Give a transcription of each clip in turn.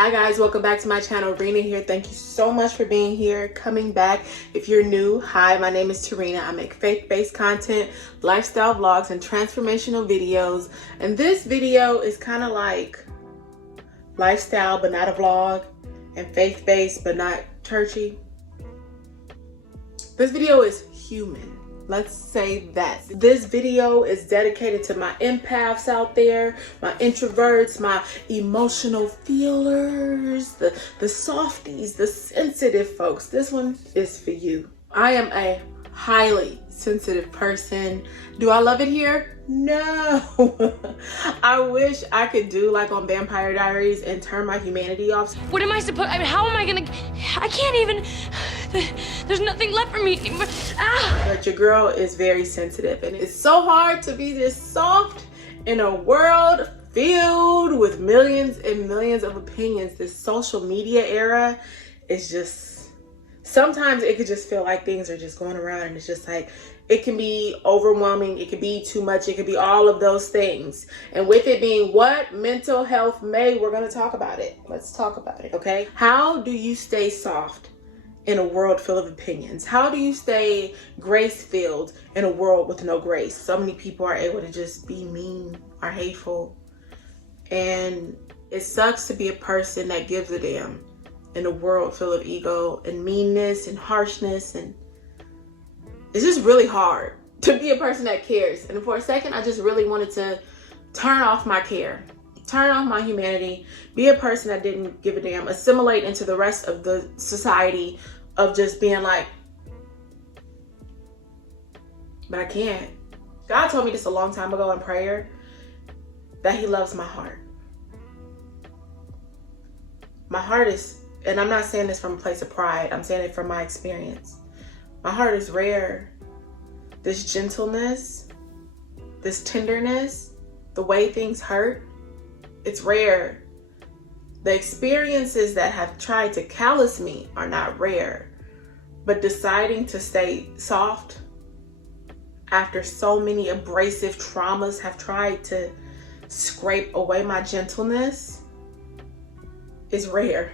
Hi guys, welcome back to my channel. Rina here. Thank you so much for being here, coming back. If you're new, hi, my name is Rina. I make faith-based content, lifestyle vlogs, and transformational videos. And this video is kind of like lifestyle but not a vlog, and faith-based but not churchy. This video is human. Let's say that. This video is dedicated to my empaths out there, my introverts, my emotional feelers, the softies, the sensitive folks. This one is for you. I am a highly sensitive person. Do I love it here? No. I wish I could do like on Vampire Diaries and turn my humanity off. What am I supposed, how am I gonna, I can't even, there's nothing left for me anymore. Ah! But your girl is very sensitive, and it's so hard to be this soft in a world filled with millions and millions of opinions. This social media era is just, sometimes it could just feel like things are just going around, and it's just like, it can be overwhelming, it could be too much, it could be all of those things. And with it being what? Mental health May, we're gonna talk about it. Let's talk about it, okay? How do you stay soft in a world full of opinions? How do you stay grace-filled in a world with no grace? So many people are able to just be mean or hateful. And it sucks to be a person that gives a damn in a world full of ego and meanness and harshness, and it's just really hard to be a person that cares. And for a second, I just really wanted to turn off my care, turn off my humanity, be a person that didn't give a damn, assimilate into the rest of the society of just being like, but I can't. God told me this a long time ago in prayer, that he loves my heart. My heart is, and I'm not saying this from a place of pride, I'm saying it from my experience. My heart is rare. This gentleness, this tenderness, the way things hurt, it's rare. The experiences that have tried to callous me are not rare, but deciding to stay soft after so many abrasive traumas have tried to scrape away my gentleness is rare.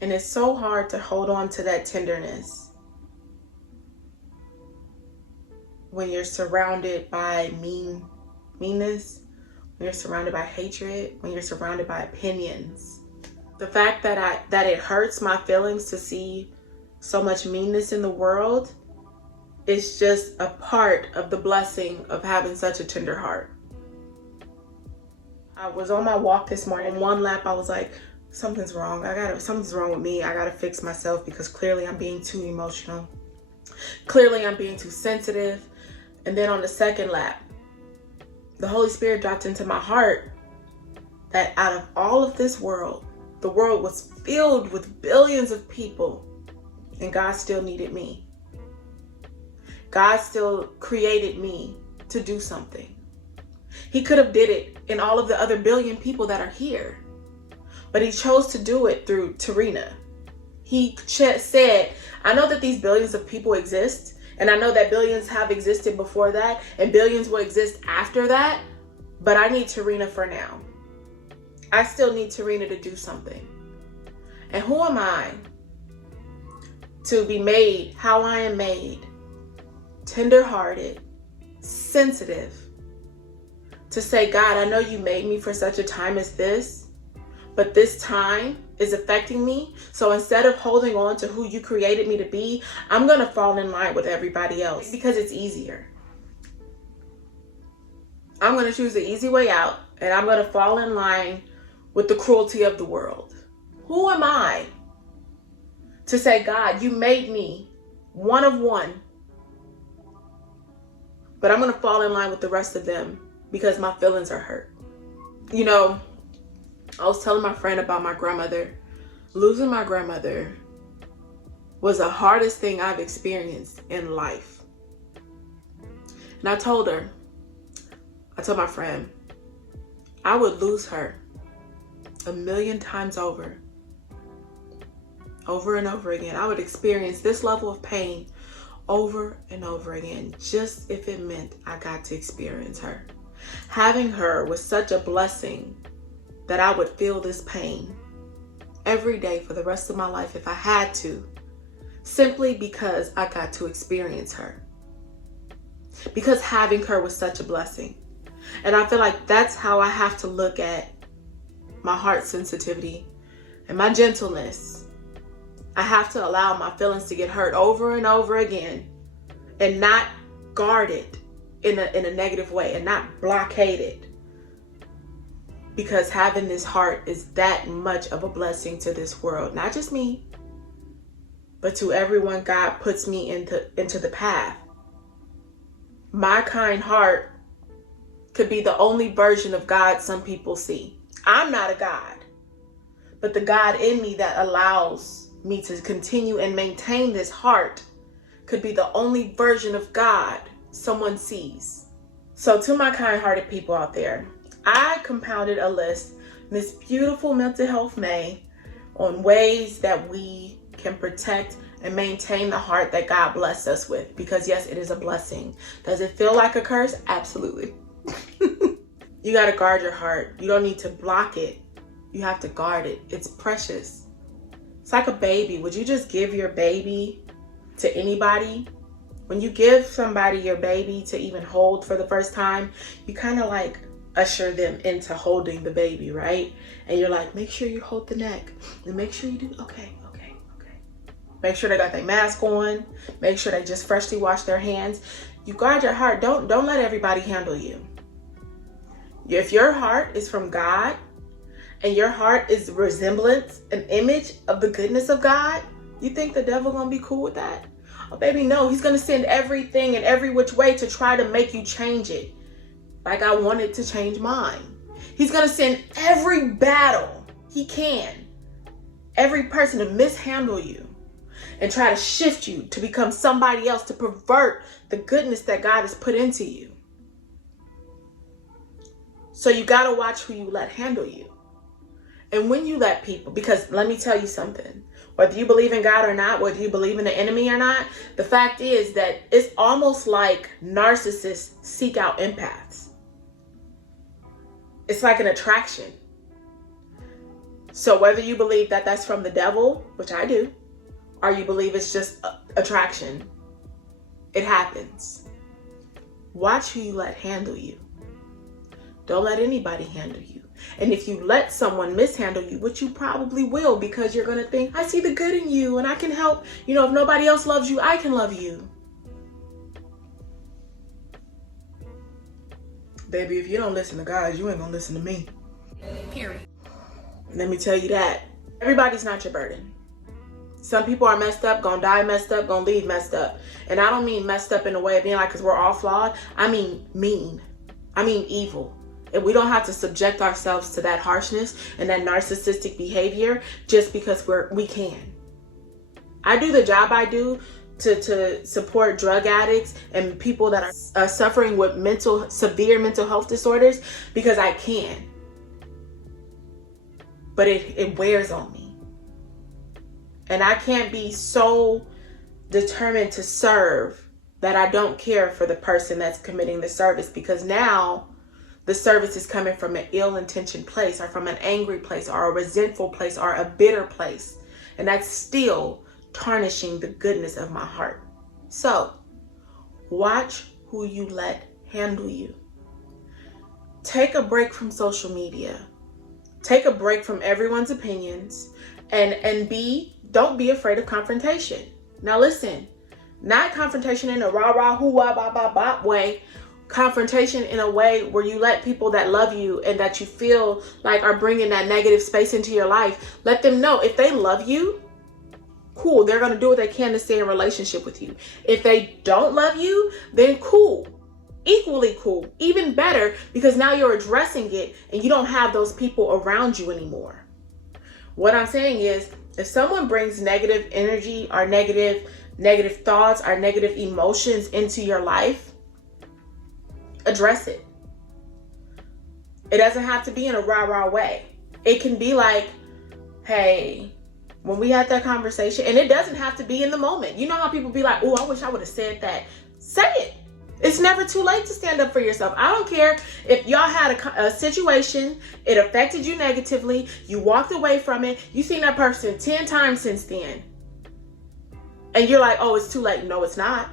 And it's so hard to hold on to that tenderness when you're surrounded by meanness, when you're surrounded by hatred, when you're surrounded by opinions. The fact that it hurts my feelings to see so much meanness in the world is just a part of the blessing of having such a tender heart. I was on my walk this morning. In one lap, I was like, something's wrong. Something's wrong with me. I gotta fix myself because clearly I'm being too emotional. Clearly I'm being too sensitive. And then on the second lap, the Holy Spirit dropped into my heart that out of all of this world, the world was filled with billions of people, and God still needed me. God still created me to do something. He could have did it in all of the other billion people that are here, but he chose to do it through Rina. He said, I know that these billions of people exist, and I know that billions have existed before that, and billions will exist after that, but I need Rina for now. I still need Rina to do something. And who am I to be made how I am made, tender-hearted, sensitive, to say, God, I know you made me for such a time as this, but this time is affecting me. So instead of holding on to who you created me to be, I'm going to fall in line with everybody else because it's easier. I'm going to choose the easy way out, and I'm going to fall in line with the cruelty of the world. Who am I to say, God, you made me one of one, but I'm going to fall in line with the rest of them because my feelings are hurt? You know, I was telling my friend about my grandmother. Losing my grandmother was the hardest thing I've experienced in life. And I told my friend, I would lose her 1,000,000 times over and over again. I would experience this level of pain over and over again, just if it meant I got to experience her. Having her was such a blessing that I would feel this pain every day for the rest of my life if I had to, simply because I got to experience her. Because having her was such a blessing. And I feel like that's how I have to look at my heart sensitivity and my gentleness. I have to allow my feelings to get hurt over and over again and not guard it in a negative way and not blockade it. Because having this heart is that much of a blessing to this world. Not just me, but to everyone God puts me into the path. My kind heart could be the only version of God some people see. I'm not a God, but the God in me that allows me to continue and maintain this heart could be the only version of God someone sees. So to my kind-hearted people out there, I compounded a list this beautiful mental health May on ways that we can protect and maintain the heart that God blessed us with. Because yes, it is a blessing. Does it feel like a curse? Absolutely. You got to guard your heart. You don't need to block it. You have to guard it. It's precious. It's like a baby. Would you just give your baby to anybody? When you give somebody your baby to even hold for the first time, you kind of like usher them into holding the baby, right? And you're like, make sure you hold the neck and make sure you do, okay. Make sure they got their mask on. Make sure they just freshly washed their hands. You guard your heart. Don't let everybody handle you. If your heart is from God and your heart is resemblance, an image of the goodness of God, you think the devil gonna be cool with that? Oh baby, no. He's gonna send everything in every which way to try to make you change it. Like I wanted to change mine. He's gonna send every battle he can, every person to mishandle you and try to shift you to become somebody else, to pervert the goodness that God has put into you. So you got to watch who you let handle you. And when you let people, because let me tell you something, whether you believe in God or not, whether you believe in the enemy or not, the fact is that it's almost like narcissists seek out empaths. It's like an attraction. So whether you believe that that's from the devil, which I do, or you believe it's just attraction, it happens. Watch who you let handle you. Don't let anybody handle you. And if you let someone mishandle you, which you probably will, because you're going to think, I see the good in you and I can help. You know, if nobody else loves you, I can love you. Baby, if you don't listen to God, you ain't going to listen to me. Period. Let me tell you that. Everybody's not your burden. Some people are messed up, gonna die messed up, gonna leave messed up. And I don't mean messed up in a way of being like, because we're all flawed. I mean mean. I mean evil. And we don't have to subject ourselves to that harshness and that narcissistic behavior just because we can. I do the job I do to support drug addicts and people that are suffering with severe mental health disorders because I can. But it wears on me. And I can't be so determined to serve that I don't care for the person that's committing the service, because now the service is coming from an ill-intentioned place or from an angry place or a resentful place or a bitter place. And that's still tarnishing the goodness of my heart. So watch who you let handle you. Take a break from social media. Take a break from everyone's opinions and don't be afraid of confrontation. Now listen, not confrontation in a rah-rah, hoo-wah, ba-ba-bop way. Confrontation in a way where you let people that love you and that you feel like are bringing that negative space into your life, let them know if they love you, cool, they're going to do what they can to stay in a relationship with you. If they don't love you, then cool, equally cool, even better, because now you're addressing it and you don't have those people around you anymore. What I'm saying is, if someone brings negative energy or negative thoughts or negative emotions into your life, address it. It doesn't have to be in a rah-rah way. It can be like, hey, when we had that conversation, and it doesn't have to be in the moment. You know how people be like, oh, I wish I would have said that. Say it. It's never too late to stand up for yourself. I don't care if y'all had a situation, it affected you negatively, you walked away from it, you seen that person 10 times since then, and you're like, oh, it's too late. No, it's not.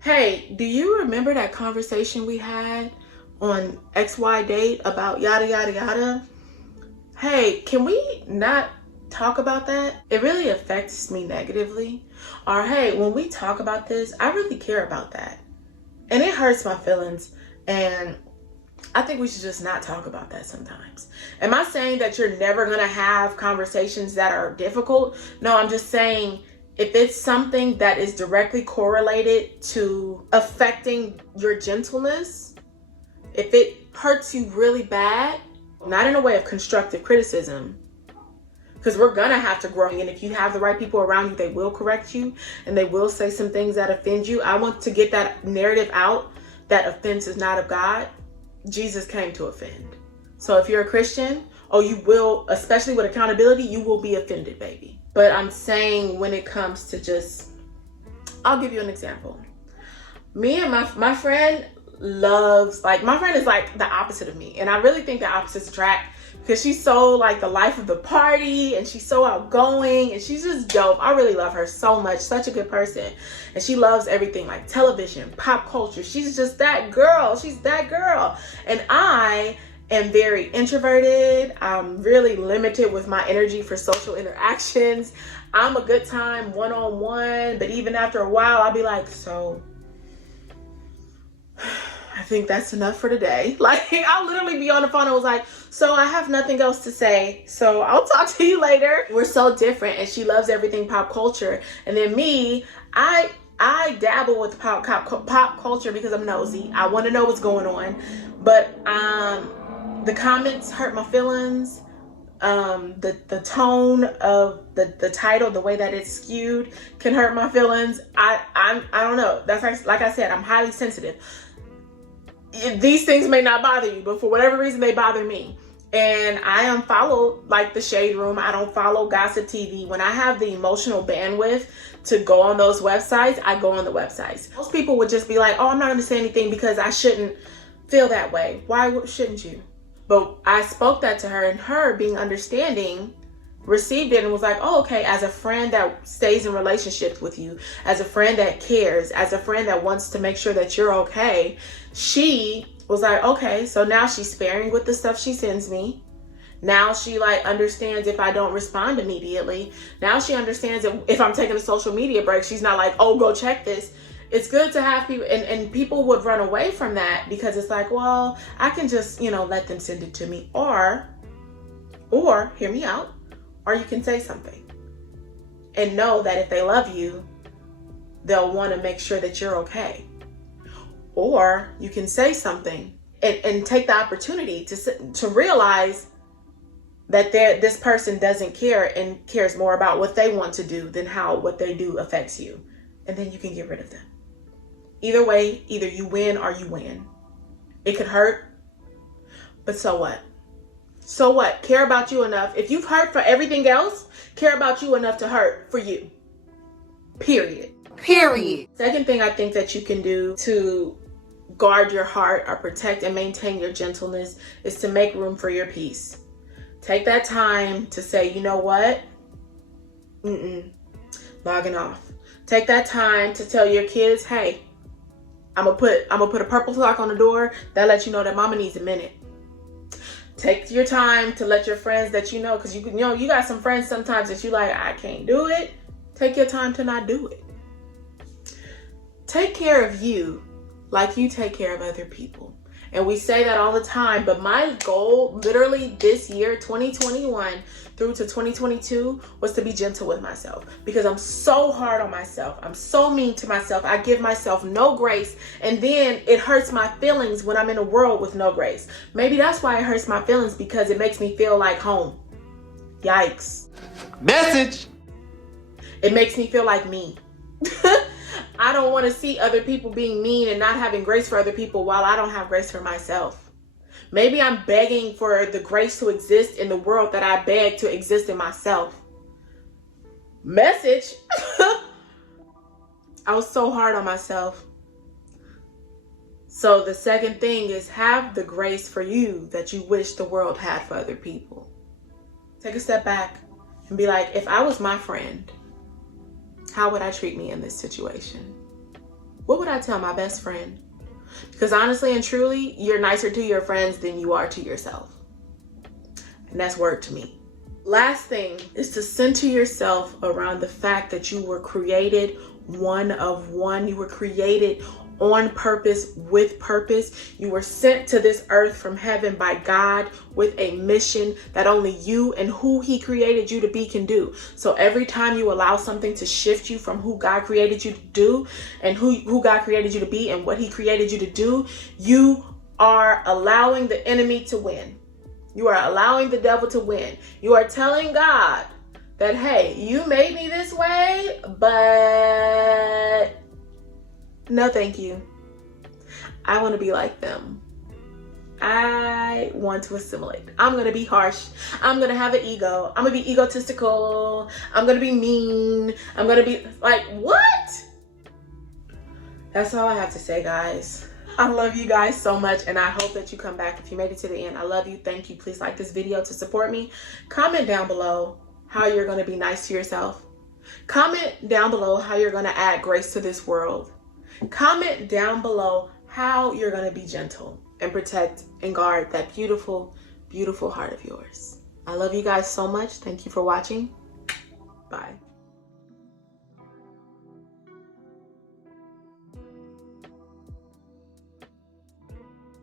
Hey, do you remember that conversation we had on XY date about yada, yada, yada? Hey, can we not talk about that? It really affects me negatively. Or hey, when we talk about this, I really care about that. And it hurts my feelings. And I think we should just not talk about that sometimes. Am I saying that you're never going to have conversations that are difficult? No, I'm just saying if it's something that is directly correlated to affecting your gentleness, if it hurts you really bad, not in a way of constructive criticism, because we're gonna have to grow. And if you have the right people around you, they will correct you and they will say some things that offend you. I want to get that narrative out that offense is not of God. Jesus came to offend. So if you're a Christian, oh, you will, especially with accountability, you will be offended, baby. But I'm saying when it comes to just, I'll give you an example. Me and my friend loves, like, my friend is like the opposite of me. And I really think the opposites attract, because she's so like the life of the party and she's so outgoing and she's just dope. I really love her so much. Such a good person. And she loves everything like television, pop culture. She's just that girl. She's that girl. And I am very introverted. I'm really limited with my energy for social interactions. I'm a good time one-on-one, but even after a while, I'll be like, so I think that's enough for today. Like, I'll literally be on the phone and was like, so I have nothing else to say, so I'll talk to you later. We're so different, and she loves everything pop culture. And then me, I dabble with pop culture because I'm nosy. I want to know what's going on. But the comments hurt my feelings. The tone of the title, the way that it's skewed, can hurt my feelings. I don't know. That's like I said, I'm highly sensitive. These things may not bother you, but for whatever reason they bother me. And I unfollow like the Shade Room. I don't follow Gossip TV. When I have the emotional bandwidth to go on those websites, I go on the websites. Most people would just be like, oh, I'm not going to say anything because I shouldn't feel that way. Why shouldn't you? But I spoke that to her, and her, being understanding, received it and was like, oh, okay, as a friend that stays in relationships with you, as a friend that cares, as a friend that wants to make sure that you're okay, she was like, okay, so now she's sparing with the stuff she sends me. Now she like understands if I don't respond immediately. Now she understands that if I'm taking a social media break, she's not like, oh, go check this. It's good to have people, and people would run away from that because it's like, well, I can just, let them send it to me, or hear me out, or you can say something and know that if they love you, they'll want to make sure that you're okay. Or you can say something and take the opportunity to realize that this person doesn't care and cares more about what they want to do than how what they do affects you. And then you can get rid of them. Either way, either you win or you win. It could hurt, but so what? So what? Care about you enough. If you've hurt for everything else, care about you enough to hurt for you. Period. Second thing I think that you can do to guard your heart or protect and maintain your gentleness is to make room for your peace. Take that time to say, you know what? Logging off. Take that time to tell your kids, hey, I'm gonna put a purple clock on the door that lets you know that mama needs a minute. Take your time to let your friends that you know, because you got some friends sometimes that you like, I can't do it. Take your time to not do it. Take care of you like you take care of other people. And we say that all the time, but my goal literally this year, 2021 through to 2022, was to be gentle with myself, because I'm so hard on myself. I'm so mean to myself. I give myself no grace, and then it hurts my feelings when I'm in a world with no grace. Maybe that's why it hurts my feelings, because it makes me feel like home. Yikes. Message. It makes me feel like me. I don't want to see other people being mean and not having grace for other people while I don't have grace for myself. Maybe I'm begging for the grace to exist in the world that I beg to exist in myself. Message. I was so hard on myself. So the second thing is have the grace for you that you wish the world had for other people. Take a step back and be like, if I was my friend, how would I treat me in this situation? What would I tell my best friend? Because honestly and truly, you're nicer to your friends than you are to yourself. And that's word to me. Last thing is to center yourself around the fact that you were created one of one. You were created on purpose, with purpose. You were sent to this earth from heaven by God with a mission that only you and who he created you to be can do. So every time you allow something to shift you from who God created you to do and who God created you to be and what he created you to do, you are allowing the enemy to win. You are allowing the devil to win. You are telling God that, hey, you made me this way, but no, thank you. I want to be like them. I want to assimilate. I'm going to be harsh. I'm going to have an ego. I'm going to be egotistical. I'm going to be mean. I'm going to be like, what? That's all I have to say, guys. I love you guys so much, and I hope that you come back if you made it to the end. I love you. Thank you. Please like this video to support me. Comment down below how you're going to be nice to yourself. Comment down below how you're going to add grace to this world. Comment down below how you're going to be gentle and protect and guard that beautiful, beautiful heart of yours. I love you guys so much. Thank you for watching. Bye.